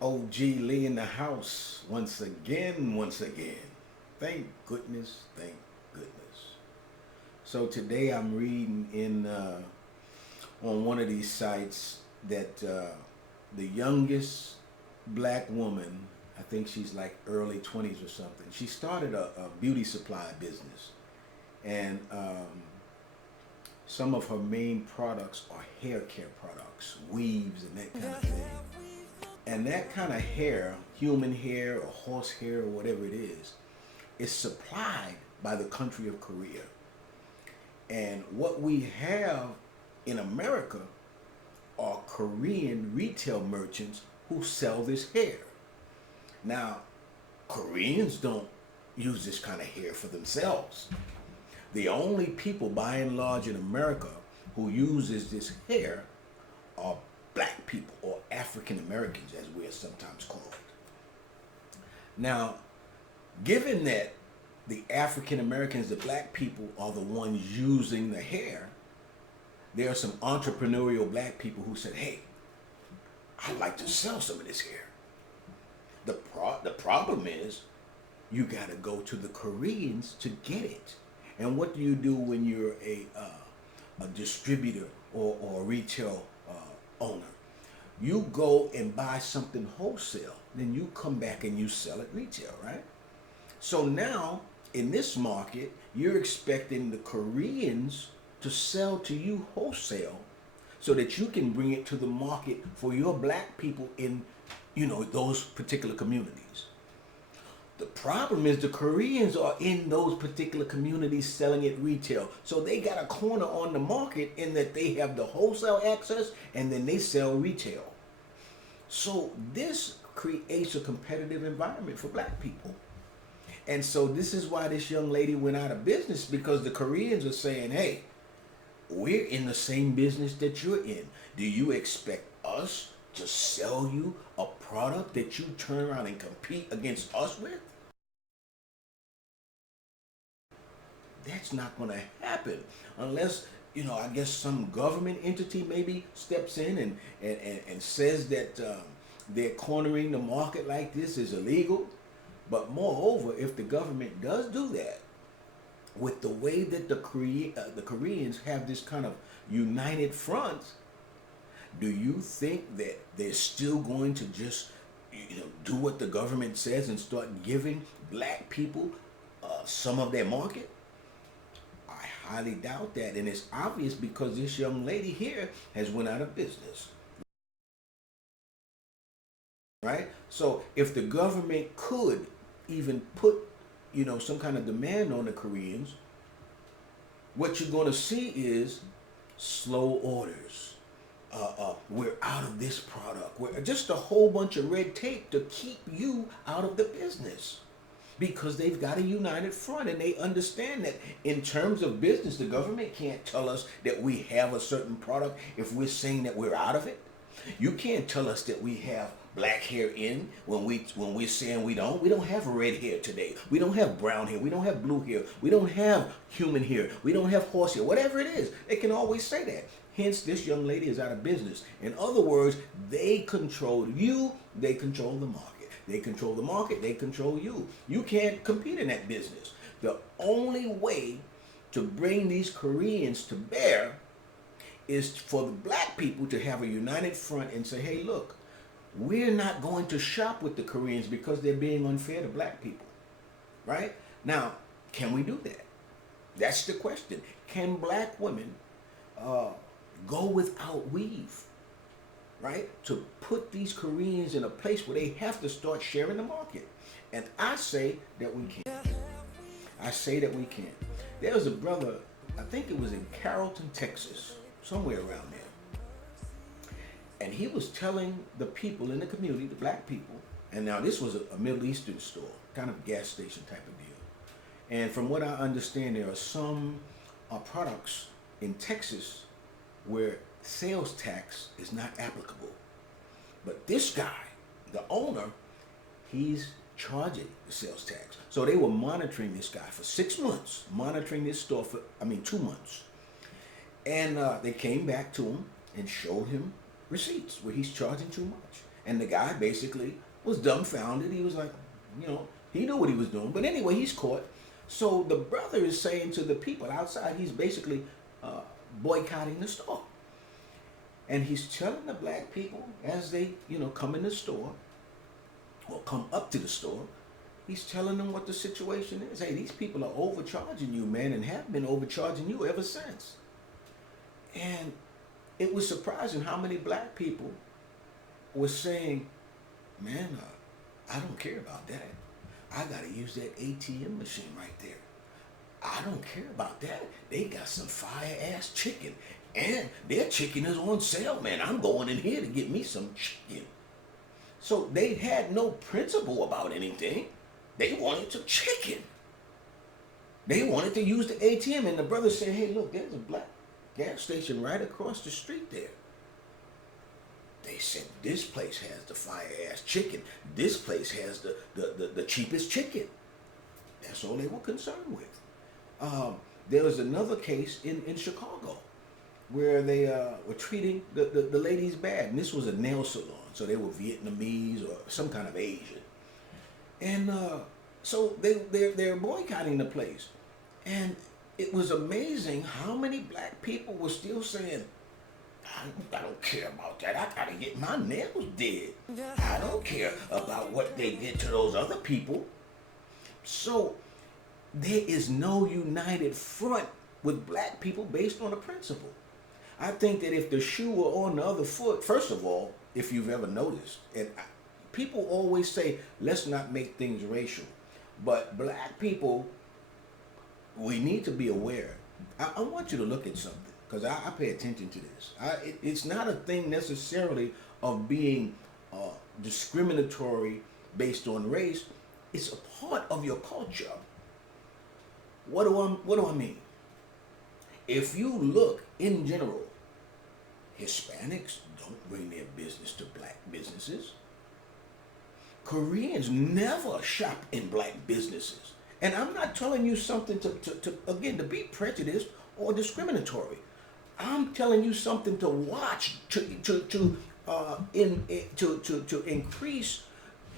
OG Lee in the house once again, once again. Thank goodness, thank goodness. So today I'm reading in on one of these sites that the youngest black woman, I think she's like early 20s or something, she started a beauty supply business. And some of her main products are hair care products, weaves and that kind of thing. And that kind of hair, human hair or horse hair or whatever it is supplied by the country of Korea. And what we have in America are Korean retail merchants who sell this hair. Now, Koreans don't use this kind of hair for themselves. The only people by and large in America who uses this hair are black people or African Americans as we are sometimes called. Now, given that the African Americans, the black people are the ones using the hair, there are some entrepreneurial black people who said, hey, I'd like to sell some of this hair. The problem is you got to go to the Koreans to get it. And what do you do when you're a distributor or a retail owner? You go and buy something wholesale, then you come back and you sell it retail, right? So now in this market, you're expecting the Koreans to sell to you wholesale so that you can bring it to the market for your black people in, those particular communities. The problem is the Koreans are in those particular communities selling it retail. So they got a corner on the market in that they have the wholesale access and then they sell retail. So this creates a competitive environment for black people. And so this is why this young lady went out of business, because the Koreans are saying, hey, we're in the same business that you're in. Do you expect us to sell you a product that you turn around and compete against us with? That's not going to happen unless, I guess some government entity maybe steps in and says that they're cornering the market like this is illegal. But moreover, if the government does do that, with the way that the Koreans have this kind of united front, do you think that they're still going to just do what the government says and start giving black people some of their market? I highly doubt that, and it's obvious because this young lady here has went out of business. Right? So if the government could even put some kind of demand on the Koreans, what you're going to see is slow orders. We're out of this product. We're just a whole bunch of red tape to keep you out of the business, because they've got a united front and they understand that in terms of business, the government can't tell us that we have a certain product if we're saying that we're out of it. You can't tell us that we have black hair in when we're saying we don't. We don't have red hair today. We don't have brown hair. We don't have blue hair. We don't have human hair. We don't have horse hair. Whatever it is, they can always say that. Hence, this young lady is out of business. In other words, they control you. They control the market. They control the market. They control you. You can't compete in that business. The only way to bring these Koreans to bear is for the black people to have a united front and say, hey, look, we're not going to shop with the Koreans because they're being unfair to black people, right? Now, can we do that? That's the question. Can black women go without weave, right? To put these Koreans in a place where they have to start sharing the market. And I say that we can. I say that we can. There was a brother, I think it was in Carrollton, Texas, somewhere around there. And he was telling the people in the community, the black people, and now this was a Middle Eastern store, kind of gas station type of deal. And from what I understand, there are some products in Texas where sales tax is not applicable. But this guy, the owner, he's charging the sales tax. So they were monitoring this guy for 6 months, monitoring this store for, 2 months. And they came back to him and showed him receipts where he's charging too much. And the guy basically was dumbfounded. He was like, he knew what he was doing. But anyway, he's caught. So the brother is saying to the people outside, he's basically boycotting the store. And he's telling the black people as they, come in the store or come up to the store, he's telling them what the situation is. Hey, these people are overcharging you, man, and have been overcharging you ever since. And it was surprising how many black people were saying, man, I don't care about that. I got to use that ATM machine right there. I don't care about that. They got some fire-ass chicken. And their chicken is on sale, man. I'm going in here to get me some chicken. So they had no principle about anything. They wanted some chicken. They wanted to use the ATM. And the brother said, hey, look, there's a black gas station right across the street there. They said, this place has the fire-ass chicken. This place has the cheapest chicken. That's all they were concerned with. There was another case in Chicago where they were treating the ladies bad. And this was a nail salon. So they were Vietnamese or some kind of Asian. And so they're boycotting the place. And it was amazing how many black people were still saying, I don't care about that. I gotta get my nails did. I don't care about what they did to those other people. So there is no united front with black people based on a principle. I think that if the shoe were on the other foot, first of all, if you've ever noticed, and people always say, let's not make things racial. But black people, we need to be aware. I want you to look at something, because I pay attention to this. It's not a thing necessarily of being discriminatory based on race. It's a part of your culture. What do I mean? If you look in general, Hispanics don't bring their business to black businesses. Koreans never shop in black businesses. And I'm not telling you something to be prejudiced or discriminatory. I'm telling you something to watch to increase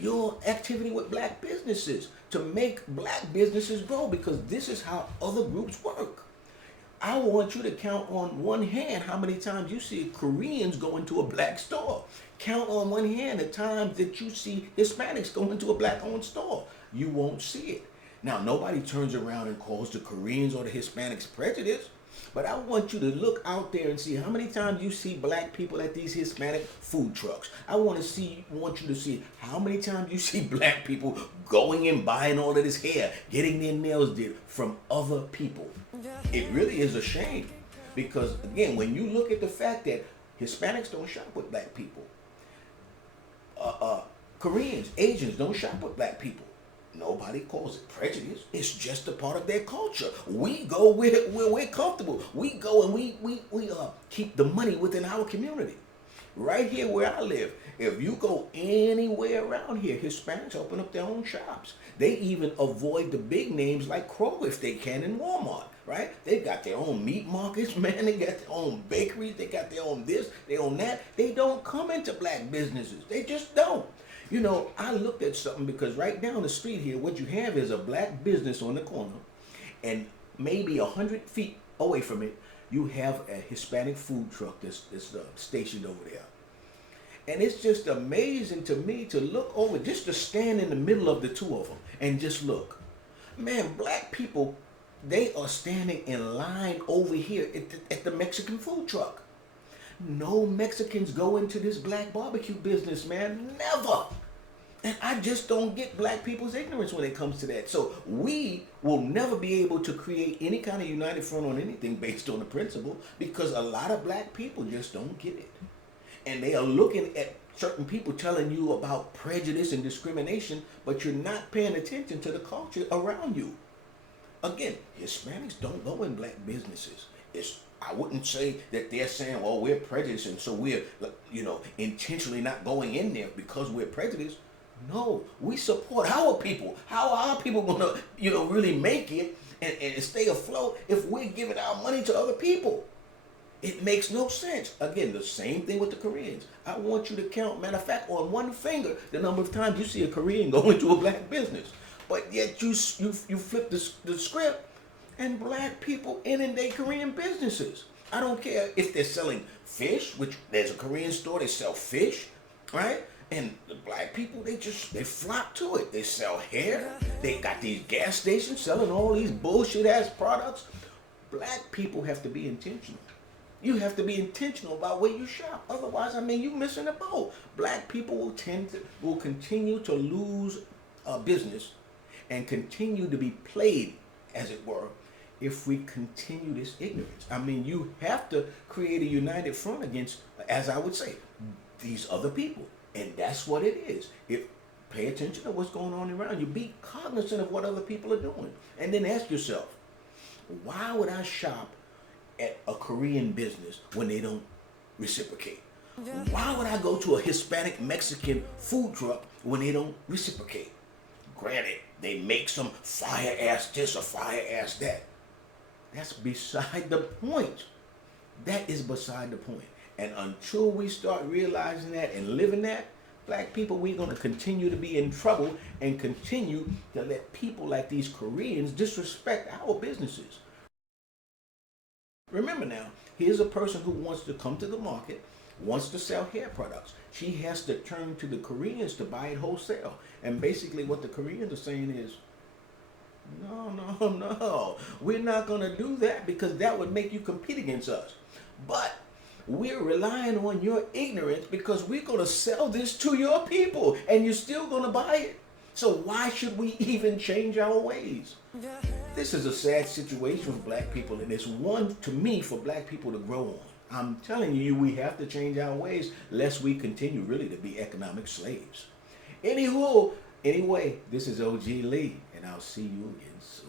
your activity with black businesses, to make black businesses grow, because this is how other groups work. I want you to count on one hand how many times you see Koreans go into a black store. Count on one hand the times that you see Hispanics go into a black-owned store. You won't see it. Now, nobody turns around and calls the Koreans or the Hispanics prejudiced, but I want you to look out there and see how many times you see black people at these Hispanic food trucks. I want you to see how many times you see black people going and buying all of this hair, getting their nails did from other people. It really is a shame, because again, when you look at the fact that Hispanics don't shop with black people, Koreans, Asians don't shop with black people. Nobody calls it prejudice. It's just a part of their culture. We go where we're comfortable. We go and we keep the money within our community. Right here where I live, if you go anywhere around here, Hispanics open up their own shops. They even avoid the big names like Kroger if they can, in Walmart, right? They got their own meat markets, man. They got their own bakeries. They got their own this, their own that. They don't come into black businesses. They just don't. You know, I looked at something, because right down the street here, what you have is a black business on the corner, and maybe 100 feet away from it, you have a Hispanic food truck that's stationed over there. And it's just amazing to me to look over, just to stand in the middle of the two of them and just look. Man, black people, they are standing in line over here at the Mexican food truck. No Mexicans go into this black barbecue business, man. Never. And I just don't get black people's ignorance when it comes to that. So we will never be able to create any kind of united front on anything based on the principle, because a lot of black people just don't get it. And they are looking at certain people telling you about prejudice and discrimination, but you're not paying attention to the culture around you. Again, Hispanics don't go in black businesses. I wouldn't say that they're saying, oh, we're prejudiced and so we're, intentionally not going in there because we're prejudiced. No, we support our people. How are our people going to, really make it and stay afloat if we're giving our money to other people? It makes no sense. Again, the same thing with the Koreans. I want you to count, matter of fact, on one finger, the number of times you see a Korean go into a black business. But yet you flip the script and black people inundate Korean businesses. I don't care if they're selling fish, which there's a Korean store, they sell fish, right? And the black people, they flock to it. They sell hair. They got these gas stations selling all these bullshit ass products. Black people have to be intentional. You have to be intentional about where you shop. Otherwise, I mean, you're missing the boat. Black people will continue to lose business and continue to be played, as it were, if we continue this ignorance. I mean, you have to create a united front against, as I would say, these other people. And that's what it is. Pay attention to what's going on around you. Be cognizant of what other people are doing. And then ask yourself, why would I shop at a Korean business when they don't reciprocate? Why would I go to a Hispanic Mexican food truck when they don't reciprocate? Granted, they make some fire ass this or fire ass that. That's beside the point. That is beside the point. And until we start realizing that and living that, black people, we're going to continue to be in trouble and continue to let people like these Koreans disrespect our businesses. Remember now, here's a person who wants to come to the market, wants to sell hair products. She has to turn to the Koreans to buy it wholesale. And basically what the Koreans are saying is, no, we're not going to do that because that would make you compete against us. But we're relying on your ignorance because we're going to sell this to your people and you're still going to buy it. So why should we even change our ways? This is a sad situation for black people, and it's one, to me, for black people to grow on. I'm telling you, we have to change our ways lest we continue really to be economic slaves. Anyway, this is OG Lee, and I'll see you again soon.